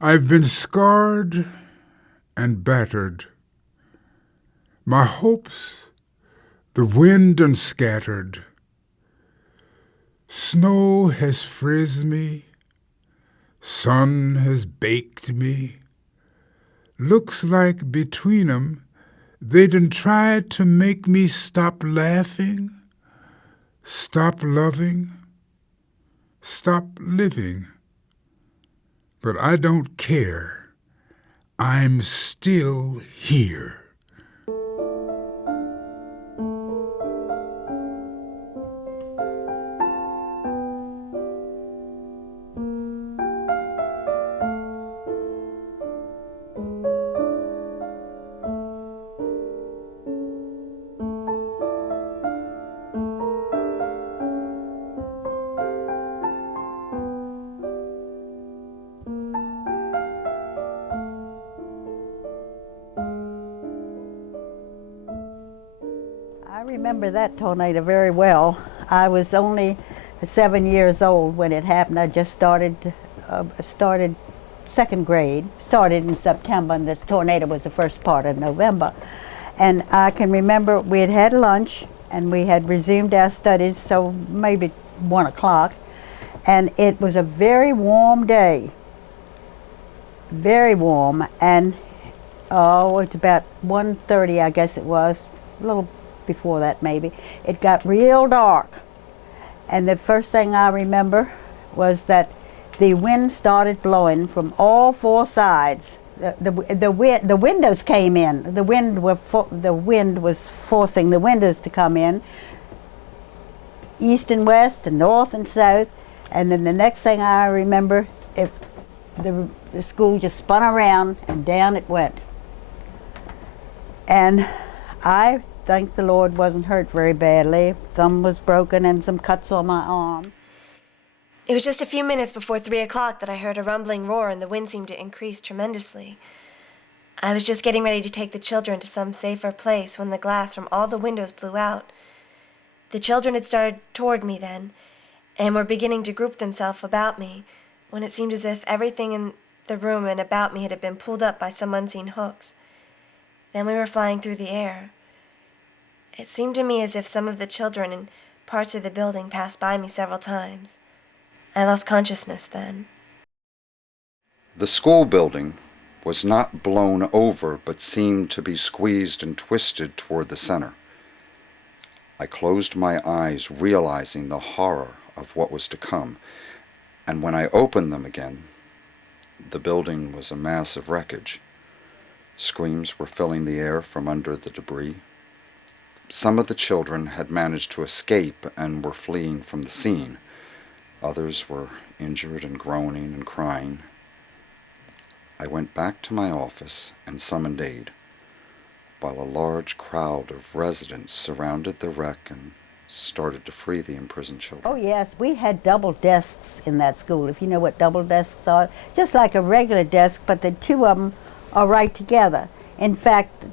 I've been scarred and battered, my hopes the wind done scattered. Snow has frizzed me, sun has baked me. Looks like between 'em they done tried to make me stop laughing, stop loving, stop living. But I don't care. I'm still here. I remember that tornado very well. I was only 7 years old when it happened. I just started second grade. Started in September, and the tornado was the first part of November. And I can remember we had had lunch, and we had resumed our studies, so maybe 1 o'clock. And it was a very warm day, very warm. And it's about 1:30, I guess it was, a little before that maybe. It got real dark, and the first thing I remember was that the wind started blowing from all four sides. The windows came in. The wind was forcing the windows to come in, east and west and north and south. And then the next thing I remember, if the school just spun around and down it went. And I thank the Lord wasn't hurt very badly. Thumb was broken and some cuts on my arm. It was just a few minutes before 3 o'clock that I heard a rumbling roar and the wind seemed to increase tremendously. I was just getting ready to take the children to some safer place when the glass from all the windows blew out. The children had started toward me then, and were beginning to group themselves about me, when it seemed as if everything in the room and about me had been pulled up by some unseen hooks. Then we were flying through the air. It seemed to me as if some of the children and parts of the building passed by me several times. I lost consciousness then. The school building was not blown over, but seemed to be squeezed and twisted toward the center. I closed my eyes, realizing the horror of what was to come, and when I opened them again, the building was a mass of wreckage. Screams were filling the air from under the debris. Some of the children had managed to escape and were fleeing from the scene. Others were injured and groaning and crying. I went back to my office and summoned aid, while a large crowd of residents surrounded the wreck and started to free the imprisoned children. Oh yes, we had double desks in that school, if you know what double desks are. Just like a regular desk, but the two of them are right together. In fact,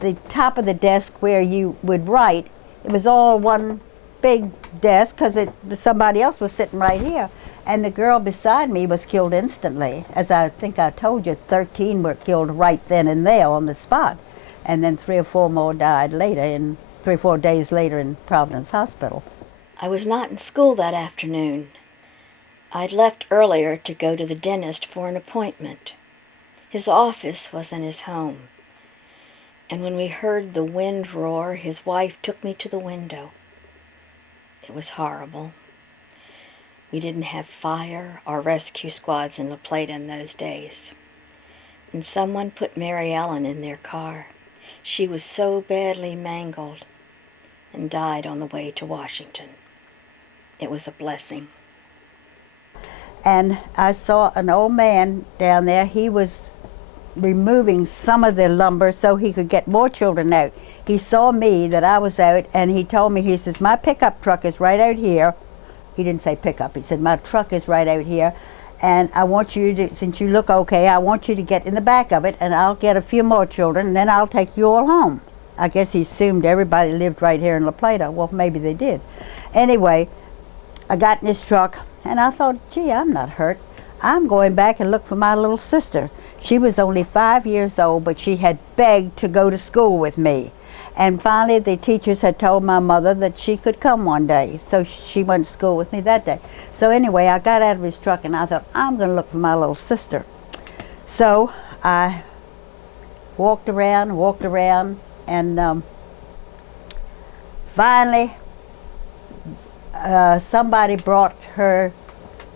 the top of the desk where you would write, it was all one big desk because somebody else was sitting right here. And the girl beside me was killed instantly. As I think I told you, 13 were killed right then and there on the spot. And then 3 or 4 more died later, 3 or 4 days later in Providence Hospital. I was not in school that afternoon. I'd left earlier to go to the dentist for an appointment. His office was in his home. And when we heard the wind roar, his wife took me to the window. It was horrible. We didn't have fire or rescue squads in La Plata in those days. And someone put Mary Ellen in their car. She was so badly mangled and died on the way to Washington. It was a blessing. And I saw an old man down there. He was removing some of the lumber so he could get more children out. He saw me, that I was out, and he told me, he says, my pickup truck is right out here. He didn't say pickup, he said, my truck is right out here, and I want you to, since you look okay, I want you to get in the back of it, and I'll get a few more children, and then I'll take you all home. I guess he assumed everybody lived right here in La Plata. Well, maybe they did. Anyway, I got in his truck, and I thought, gee, I'm not hurt. I'm going back and look for my little sister. She was only 5 years old, but she had begged to go to school with me. And finally, the teachers had told my mother that she could come one day. So she went to school with me that day. So anyway, I got out of his truck and I thought, I'm going to look for my little sister. So I walked around, and finally somebody brought her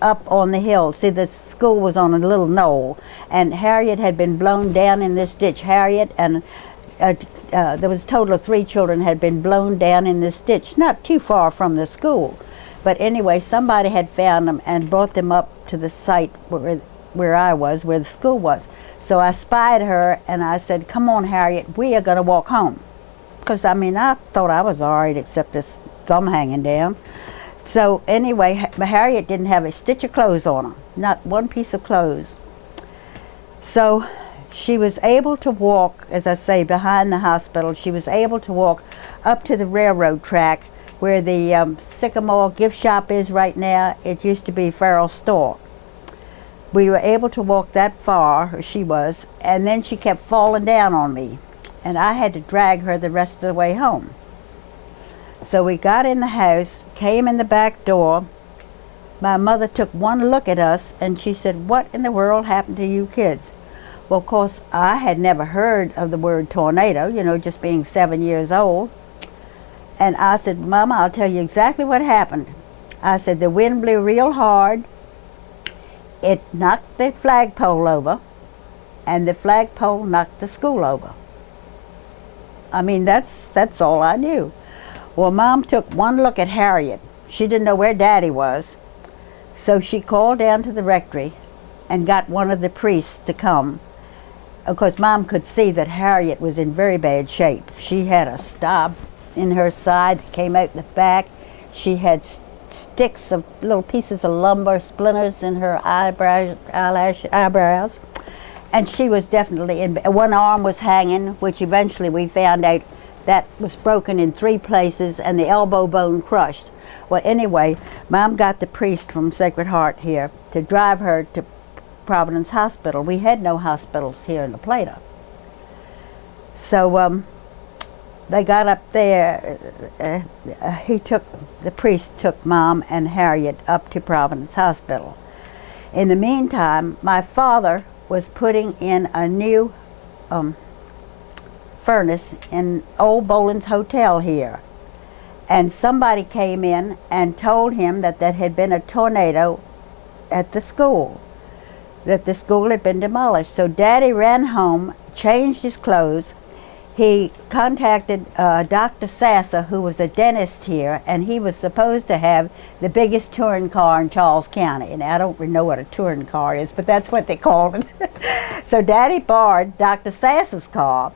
up on the hill. See, the school was on a little knoll, and Harriet had been blown down in this ditch. Harriet and there was a total of 3 children had been blown down in this ditch, not too far from the school. But anyway, somebody had found them and brought them up to the site where I was, where the school was. So I spied her and I said, come on, Harriet, we are going to walk home. Because, I mean, I thought I was all right except this thumb hanging down. So anyway, Harriet didn't have a stitch of clothes on her, not one piece of clothes. So she was able to walk, as I say, behind the hospital. She was able to walk up to the railroad track where the Sycamore gift shop is right now. It used to be Farrell's store. We were able to walk that far, or she was, and then she kept falling down on me, and I had to drag her the rest of the way home. So we got in the house, came in the back door. My mother took one look at us and she said, what in the world happened to you kids? Well, of course, I had never heard of the word tornado, you know, just being 7 years old. And I said, Mama, I'll tell you exactly what happened. I said, the wind blew real hard. It knocked the flagpole over, and the flagpole knocked the school over. I mean, that's all I knew. Well, Mom took one look at Harriet. She didn't know where Daddy was. So she called down to the rectory and got one of the priests to come. Of course, Mom could see that Harriet was in very bad shape. She had a stab in her side that came out the back. She had sticks of little pieces of lumber, splinters in her eyebrows. And she was definitely in. One arm was hanging, which eventually we found out that was broken in 3 places and the elbow bone crushed. Well, anyway, Mom got the priest from Sacred Heart here to drive her to Providence Hospital. We had no hospitals here in La Plata. So they got up there. The priest took Mom and Harriet up to Providence Hospital. In the meantime, my father was putting in a new furnace in Old Boland's Hotel here. And somebody came in and told him that there had been a tornado at the school, that the school had been demolished. So Daddy ran home, changed his clothes. He contacted Dr. Sassa, who was a dentist here, and he was supposed to have the biggest touring car in Charles County. And I don't know what a touring car is, but that's what they called it. So Daddy borrowed Dr. Sassa's car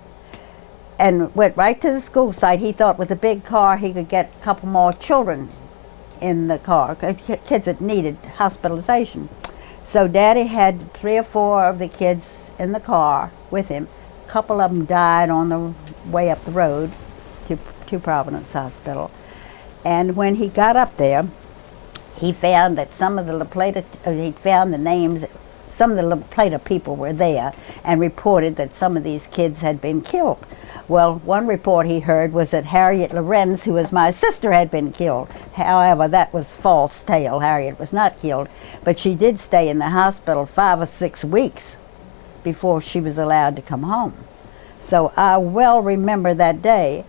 and went right to the school site. He thought with a big car he could get a couple more children in the car, kids that needed hospitalization. So Daddy had 3 or 4 of the kids in the car with him. A couple of them died on the way up the road to Providence Hospital. And when he got up there, he found that some of the La Plata, he found the names, some of the La Plata people were there and reported that some of these kids had been killed. Well, one report he heard was that Harriet Lorenz, who was my sister, had been killed. However, that was false tale. Harriet was not killed, but she did stay in the hospital 5 or 6 weeks before she was allowed to come home. So I well remember that day.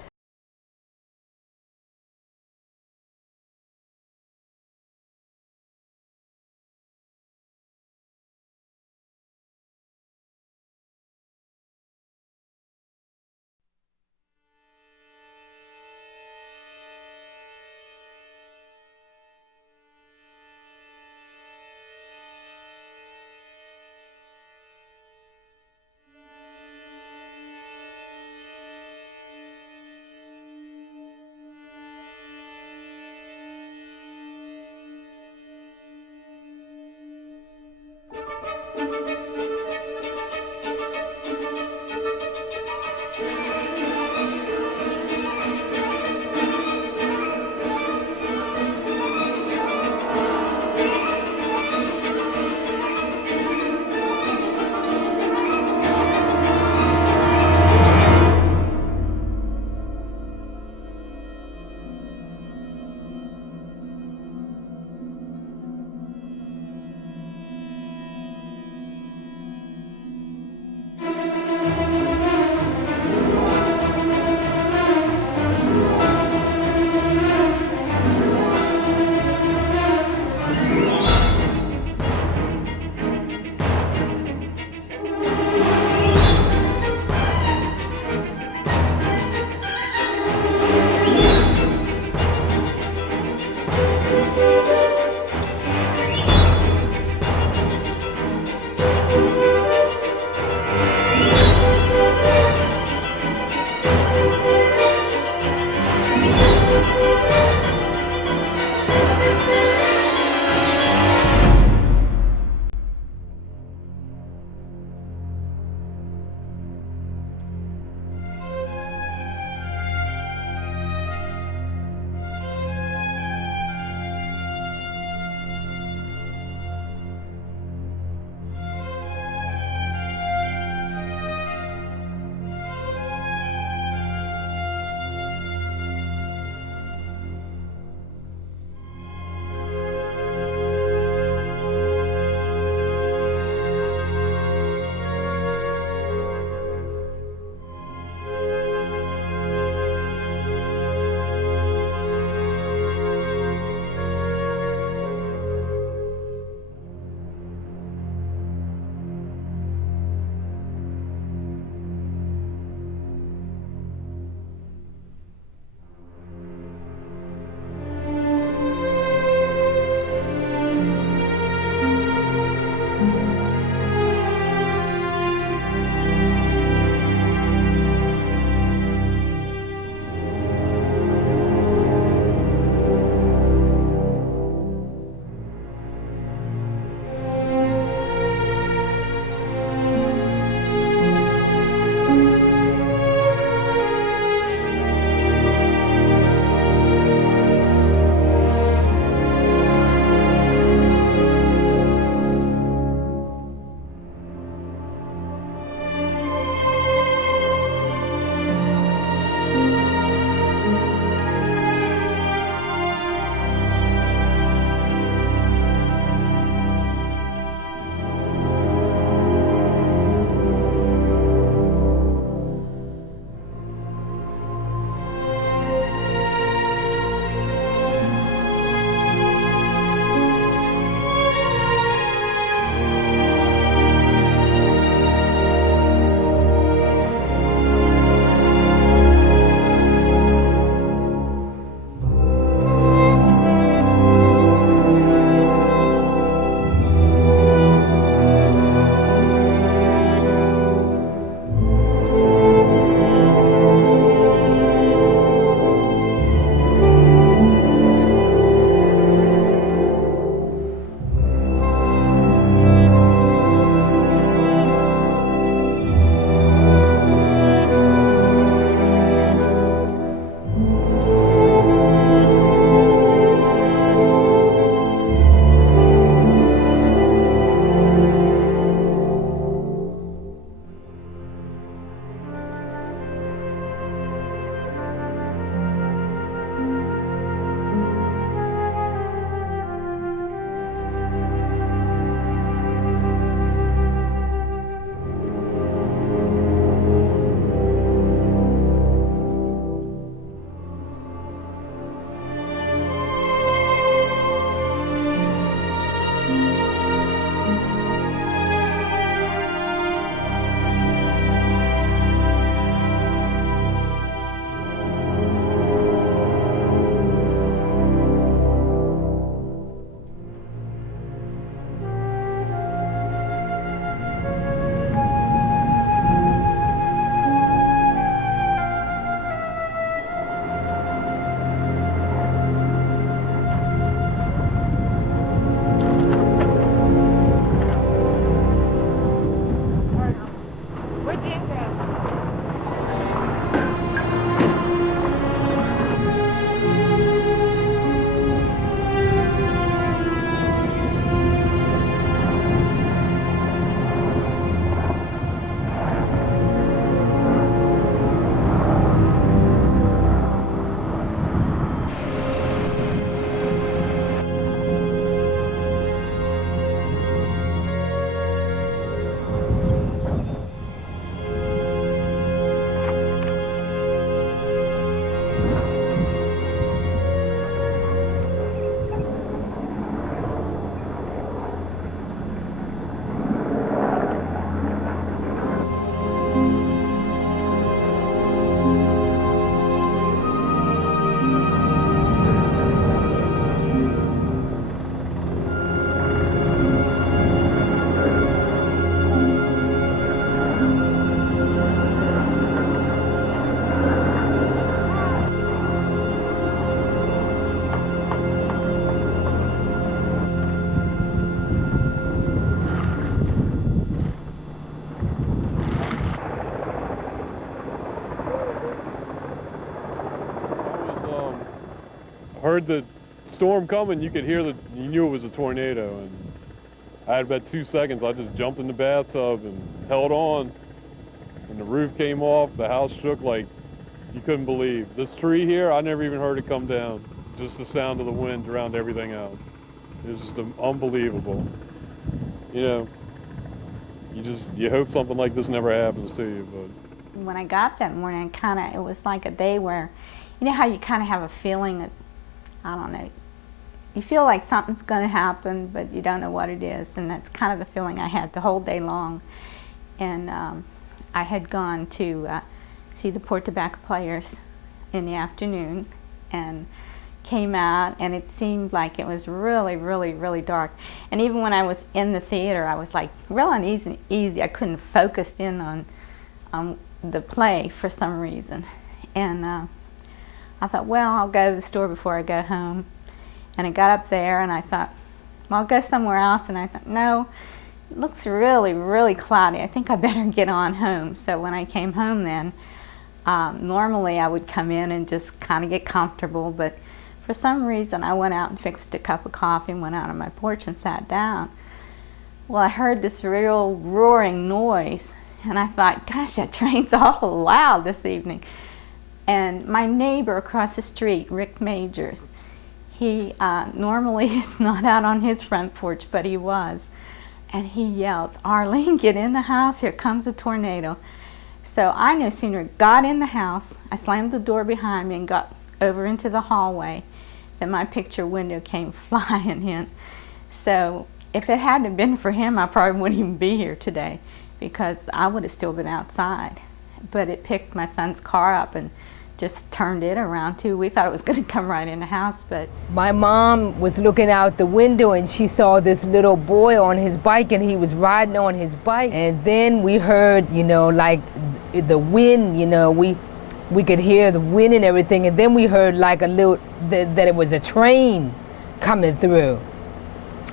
heard the storm coming, you knew it was a tornado. And I had about 2 seconds. I just jumped in the bathtub and held on. And the roof came off. The house shook like you couldn't believe. This tree here, I never even heard it come down. Just the sound of the wind drowned everything out. It was just unbelievable. You know, you hope something like this never happens to you, but. When I got that morning, it was like a day where, you know how you kind of have a feeling that, I don't know, you feel like something's going to happen, but you don't know what it is, and that's kind of the feeling I had the whole day long. And I had gone to see the Port Tobacco Players in the afternoon, and came out, and it seemed like it was really, really, really dark. And even when I was in the theater, I was like real uneasy. I couldn't focus in on the play for some reason. And I thought, well, I'll go to the store before I go home. And I got up there, and I thought, well, I'll go somewhere else. And I thought, no, it looks really, really cloudy. I think I better get on home. So when I came home then, normally I would come in and just kind of get comfortable, but for some reason I went out and fixed a cup of coffee and went out on my porch and sat down. Well, I heard this real roaring noise, and I thought, gosh, that train's awful loud this evening. And my neighbor across the street, Rick Majors, he normally is not out on his front porch, but he was. And he yells, Arlene, get in the house, here comes a tornado. So I no sooner got in the house, I slammed the door behind me and got over into the hallway, then my picture window came flying in. So if it hadn't been for him, I probably wouldn't even be here today, because I would have still been outside. But it picked my son's car up and just turned it around too. We thought it was going to come right in the house, but... My mom was looking out the window and she saw this little boy on his bike, and he was riding on his bike. And then we heard, you know, like the wind, you know, we could hear the wind and everything, and then we heard like a little, that it was a train coming through.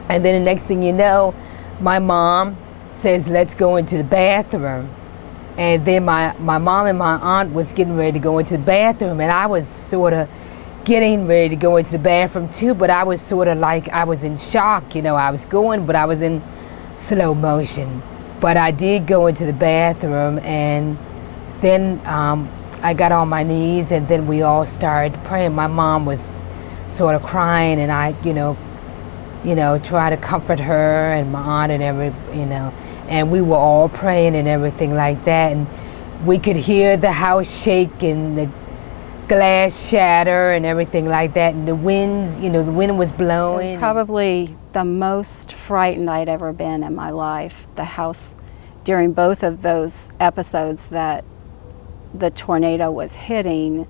And then the next thing you know, my mom says, let's go into the bathroom. And then my mom and my aunt was getting ready to go into the bathroom, and I was sort of getting ready to go into the bathroom too, but I was sort of like, I was in shock, you know, I was going, but I was in slow motion. But I did go into the bathroom, and then I got on my knees, and then we all started praying. My mom was sort of crying, and I, you know, try to comfort her and my aunt and and we were all praying and everything like that, and we could hear the house shake and the glass shatter and everything like that, and the winds, you know, the wind was blowing. It was probably the most frightened I'd ever been in my life. The house, during both of those episodes that the tornado was hitting,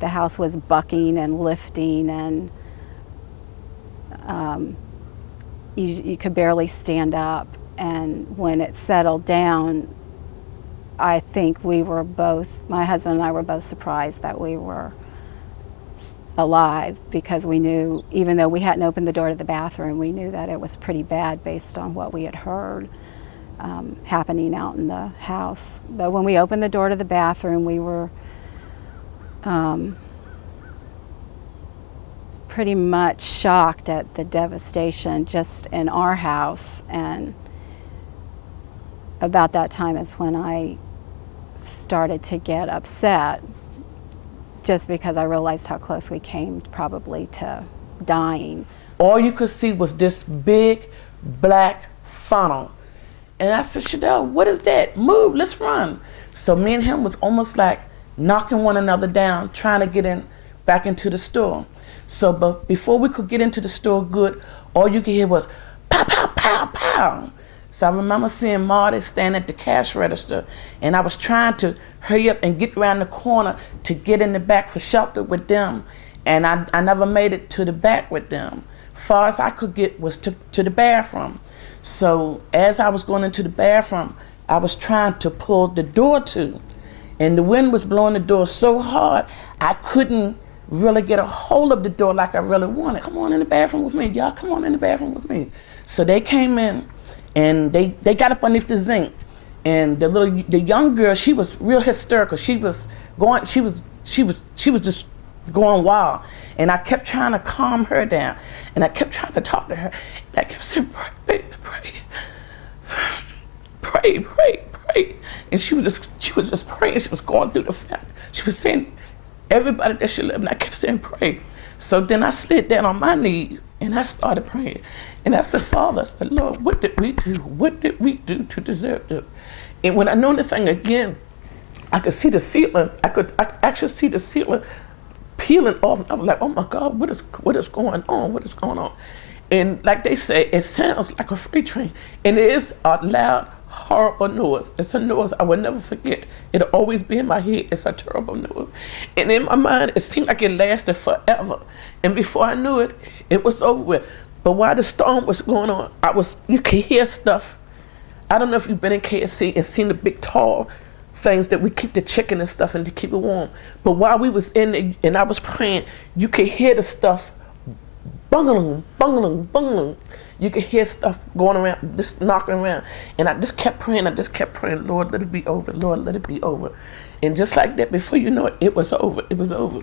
the house was bucking and lifting, and you could barely stand up. And when it settled down, I think we were both, my husband and I were both surprised that we were alive, because we knew, even though we hadn't opened the door to the bathroom, we knew that it was pretty bad based on what we had heard happening out in the house. But when we opened the door to the bathroom, we were pretty much shocked at the devastation just in our house. And about that time is when I started to get upset, just because I realized how close we came probably to dying. All you could see was this big black funnel. And I said, Chanel, what is that? Move, let's run. So me and him was almost like knocking one another down, trying to get back into the store. So but before we could get into the store good, all you could hear was pow, pow, pow, pow. So I remember seeing Marty standing at the cash register, and I was trying to hurry up and get around the corner to get in the back for shelter with them. And I never made it to the back with them. Far as I could get was to the bathroom. So as I was going into the bathroom, I was trying to pull the door to, and the wind was blowing the door so hard, I couldn't really get a hold of the door like I really wanted. Come on in the bathroom with me, y'all, come on in the bathroom with me. So they came in, and they got up underneath the zinc, and the young girl, she was real hysterical. She was just going wild. And I kept trying to calm her down. And I kept trying to talk to her. And I kept saying, pray, pray, pray, pray, pray. And she was just praying. She was going through the family. She was saying, everybody that she loved, and I kept saying, pray. So then I slid down on my knees and I started praying. And I said, Father, I said, Lord, what did we do? What did we do to deserve this? And when I know the thing again, I could see the ceiling. I actually see the ceiling peeling off. I was like, oh my God, what is going on? What is going on? And like they say, it sounds like a freight train. And it is a loud, horrible noise. It's a noise I will never forget. It'll always be in my head. It's a terrible noise. And in my mind, it seemed like it lasted forever. And before I knew it, it was over with. But while the storm was going on, you could hear stuff. I don't know if you've been in KFC and seen the big tall things that we keep the chicken and stuff in to keep it warm. But while we was in there and I was praying, you could hear the stuff bungling, bungling, bungling. You could hear stuff going around, just knocking around. And I just kept praying, Lord, let it be over, Lord, let it be over. And just like that, before you know it, it was over, it was over.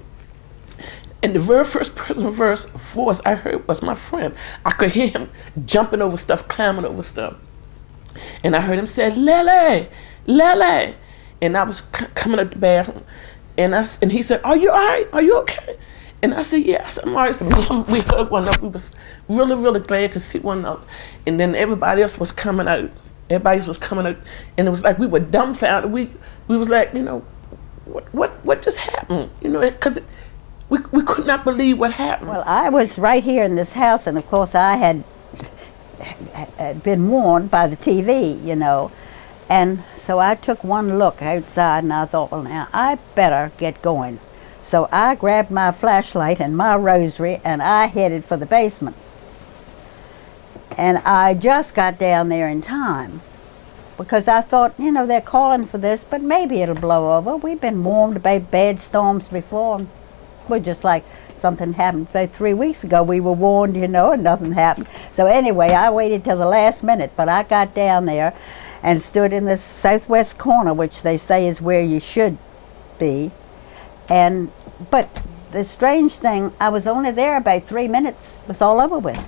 And the very first voice I heard was my friend. I could hear him jumping over stuff, climbing over stuff. And I heard him say, Lele, Lele. And I was coming up the bathroom. And he said, are you all right? Are you okay? And I said, yeah. I said, I'm all right. So we hugged one another. We was really, really glad to see one another. And then everybody else was coming out. Everybody else was coming out. And it was like we were dumbfounded. We was like, what just happened? Because we could not believe what happened. Well, I was right here in this house, and of course I had been warned by the TV, And so I took one look outside, and I thought, well, now I better get going. So I grabbed my flashlight and my rosary, and I headed for the basement. And I just got down there in time, because I thought, they're calling for this, but maybe it'll blow over. We've been warned by bad storms before. And we're just like something happened. About 3 weeks ago, we were warned, and nothing happened. So anyway, I waited till the last minute, but I got down there and stood in the southwest corner, which they say is where you should be. But the strange thing, I was only there about 3 minutes. It was all over with.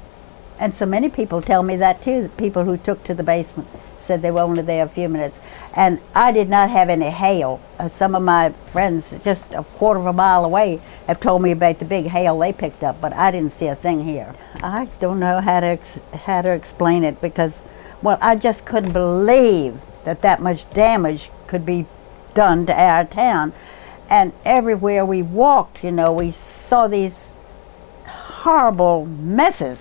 And so many people tell me that too, the people who took to the basement said they were only there a few minutes. And I did not have any hail. Some of my friends just a quarter of a mile away have told me about the big hail they picked up, but I didn't see a thing here. I don't know how to explain it, because, well, I just couldn't believe that much damage could be done to our town. And everywhere we walked, we saw these horrible messes.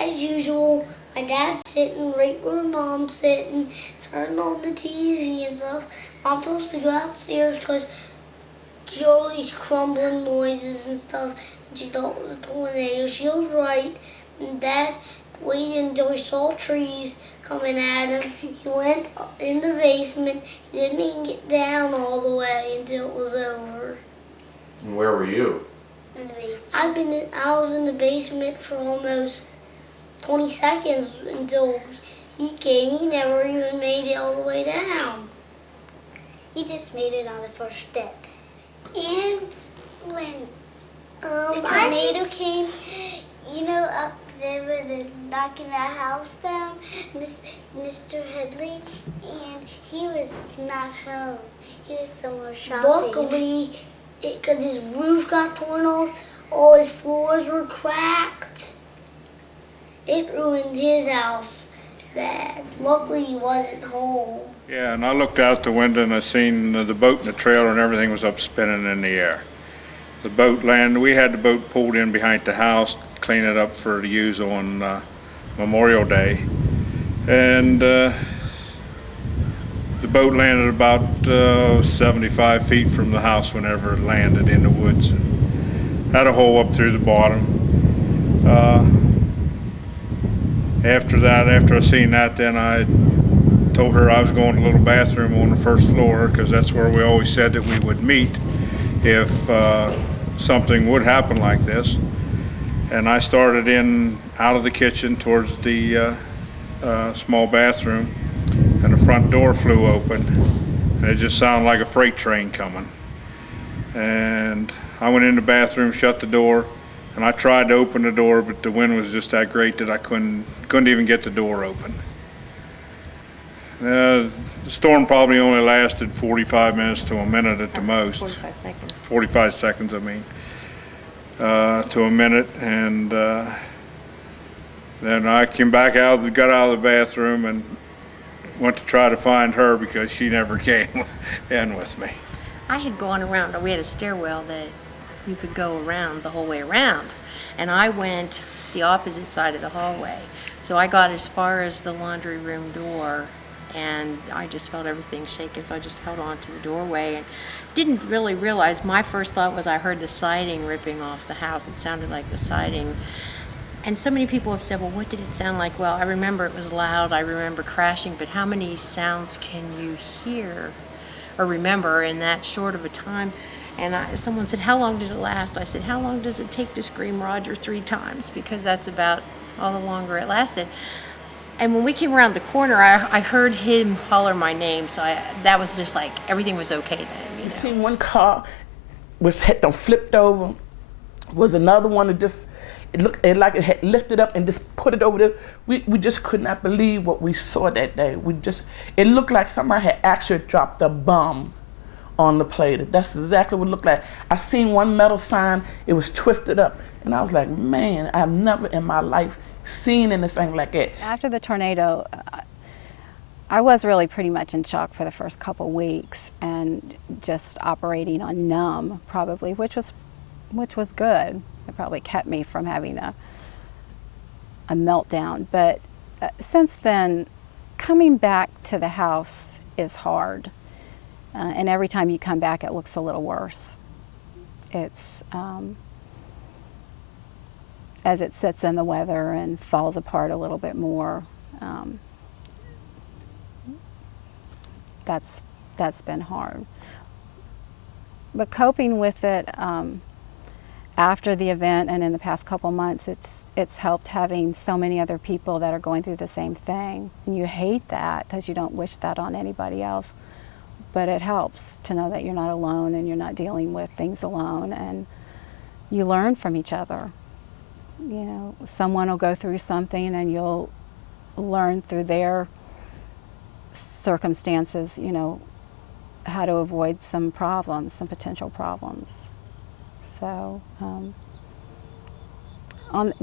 As usual, my dad's sitting right where Mom's sitting, turning on the TV and stuff. Mom's supposed to go upstairs because she heard all these crumbling noises and stuff, and she thought it was a tornado. She was right, and Dad waited until he saw trees coming at him. He went in the basement. He didn't even get down all the way until it was over. And where were you? In the basement. I was in the basement for almost 20 seconds until he came. He never even made it all the way down. He just made it on the first step. And when the tornado came, up there where they're knocking that house down, Mr. Headley, and he was not home. He was somewhere shopping. Luckily, because his roof got torn off, all his floors were cracked. It ruined his house bad. Luckily, he wasn't home. Yeah, and I looked out the window and I seen the boat and the trailer and everything was up spinning in the air. The boat landed. We had the boat pulled in behind the house, clean it up for the use on Memorial Day. And the boat landed about 75 feet from the house whenever it landed in the woods. Had a hole up through the bottom. After I seen that, then I told her I was going to a little bathroom on the first floor, because that's where we always said that we would meet if something would happen like this. And I started out of the kitchen towards the small bathroom, and the front door flew open, and it just sounded like a freight train coming. And I went in the bathroom, shut the door, and I tried to open the door, but the wind was just that great that I couldn't even get the door open. The storm probably only lasted 45 minutes to a minute at the most. 45 seconds. 45 seconds, I mean, to a minute, and then I came back out, got out of the bathroom, and went to try to find her because she never came in with me. I had gone around, we had a stairwell that you could go around the whole way around, and I went the opposite side of the hallway. So I got as far as the laundry room door, and I just felt everything shaking, so I just held on to the doorway and didn't really realize. My first thought was I heard the siding ripping off the house. It sounded like the siding. And so many people have said, well, what did it sound like? Well, I remember it was loud, I remember crashing, but how many sounds can you hear or remember in that short of a time? And someone said, how long did it last? I said, how long does it take to scream Roger 3 times? Because that's about all the longer it lasted. And when we came around the corner, I heard him holler my name, so that was just like, everything was okay then, you know. See, one car had them flipped over, was another one that just, it looked like it had lifted up and just put it over there. We just could not believe what we saw that day. It looked like somebody had actually dropped a bomb on the plate. That's exactly what it looked like. I seen one metal sign, it was twisted up, and I was like, man, I've never in my life seen anything like that. After the tornado, I was really pretty much in shock for the first couple weeks and just operating on numb probably, which was good. It probably kept me from having a meltdown. But since then, coming back to the house is hard. And every time you come back, it looks a little worse. It's as it sits in the weather and falls apart a little bit more. That's been hard. But coping with it after the event and in the past couple months, it's helped having so many other people that are going through the same thing. And you hate that because you don't wish that on anybody else. But it helps to know that you're not alone and you're not dealing with things alone, and you learn from each other. You know, someone will go through something and you'll learn through their circumstances, you know, how to avoid some problems, some potential problems. So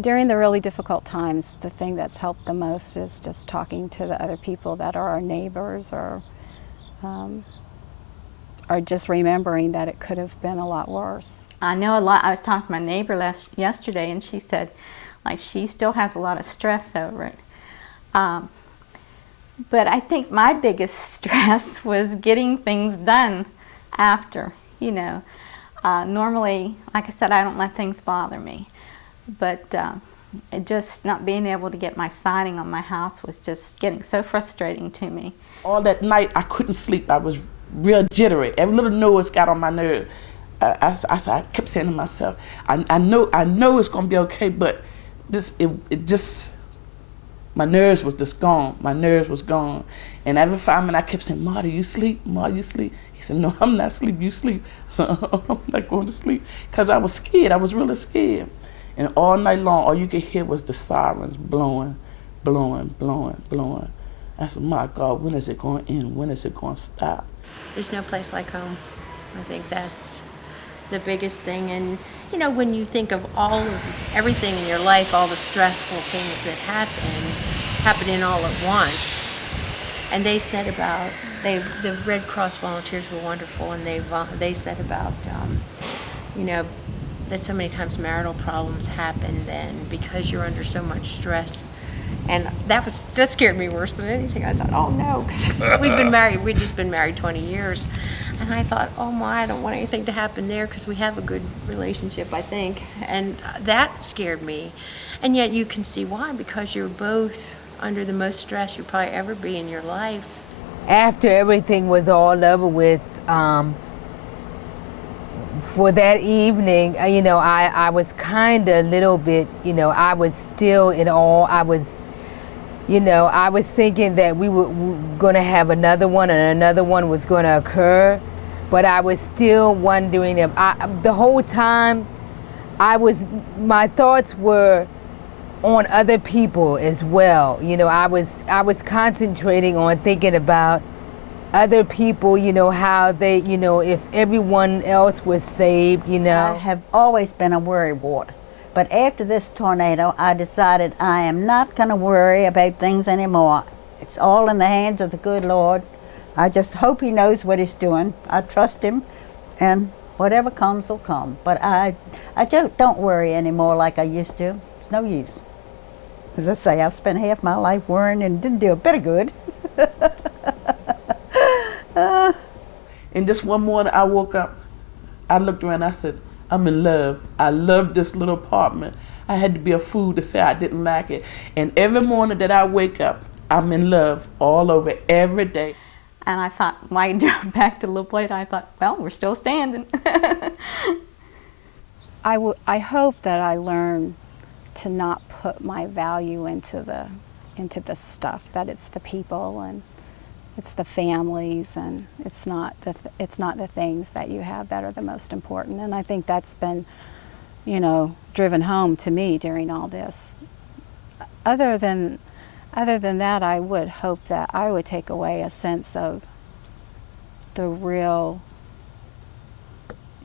during the really difficult times, the thing that's helped the most is just talking to the other people that are our neighbors, or just remembering that it could have been a lot worse. I know a lot. I was talking to my neighbor yesterday, and she said, like, she still has a lot of stress over it. But I think my biggest stress was getting things done after, you know. Normally, like I said, I don't let things bother me. But just not being able to get my siding on my house was just getting so frustrating to me. All that night, I couldn't sleep. I was real jittery. Every little noise got on my nerve. I kept saying to myself, I know it's gonna be okay, but it just, my nerves was just gone. My nerves was gone. And every 5 minutes I kept saying, Marty, you sleep? Marty, you sleep? He said, no, I'm not asleep, you sleep. So I'm not going to sleep. Because I was scared, I was really scared. And all night long, all you could hear was the sirens blowing, blowing, blowing, blowing. I said, my God, when is it going to end? When is it going to stop? There's no place like home. I think that's the biggest thing. And you know, when you think of everything in your life, all the stressful things that happening all at once, and they said about the Red Cross volunteers were wonderful, and they said about you know, that so many times marital problems happen then because you're under so much stress. And that scared me worse than anything. I thought, oh no, 'cause we'd just been married 20 years. And I thought, oh my, I don't want anything to happen there because we have a good relationship, I think. And that scared me. And yet you can see why, because you're both under the most stress you'll probably ever be in your life. After everything was all over with, for that evening, you know, I was kind of a little bit, you know, I was still in awe. I was thinking that we were going to have another one and another one was going to occur. but I was still wondering if the whole time my thoughts were on other people as well. You know, I was concentrating on thinking about other people, you know, how they, you know, if everyone else was saved, you know. I have always been a worrywart, but after this tornado, I decided I am not going to worry about things anymore. It's all in the hands of the good Lord. I just hope He knows what He's doing. I trust Him, and whatever comes will come. But I just don't worry anymore like I used to. It's no use. As I say, I've spent half my life worrying and didn't do a bit of good. And just one morning I woke up, I looked around, I said, I'm in love. I love this little apartment. I had to be a fool to say I didn't like it. And every morning that I wake up, I'm in love all over every day. And I thought, when I drove back to La Plata, I thought, well, we're still standing. I hope that I learn to not put my value into the stuff, that it's the people and it's the families, and it's not the things that you have that are the most important. And I think that's been, you know, driven home to me during all this. Other than that, I would hope that I would take away a sense of the real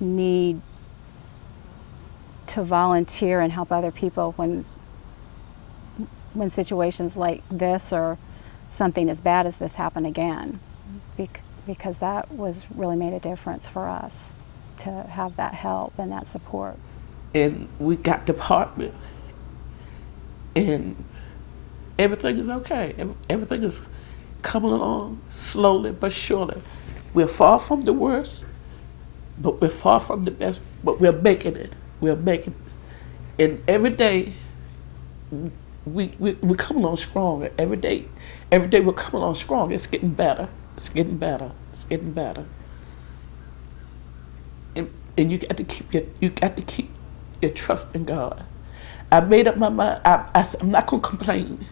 need to volunteer and help other people when situations like this or something as bad as this happen again, because that was really made a difference for us to have that help and that support. And we got the apartment, and everything is okay. Everything is coming along slowly but surely. We're far from the worst, but we're far from the best, but we're making it. We're making it. And every day, we're coming on stronger. Every day we're coming on strong. It's getting better. It's getting better. It's getting better. And you got to keep your trust in God. I made up my mind. I said, I'm not gonna complain.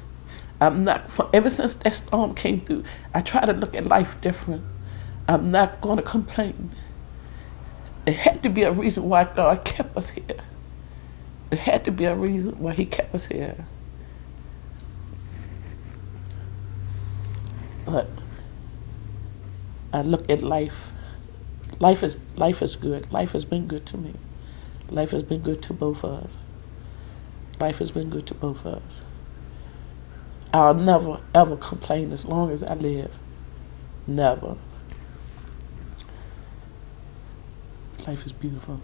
I'm not. Ever since that storm came through, I try to look at life different. I'm not gonna complain. There had to be a reason why God kept us here. There had to be a reason why He kept us here. But I look at life. Life is good. Life has been good to me. Life has been good to both of us. Life has been good to both of us. I'll never ever complain as long as I live. Never. Life is beautiful.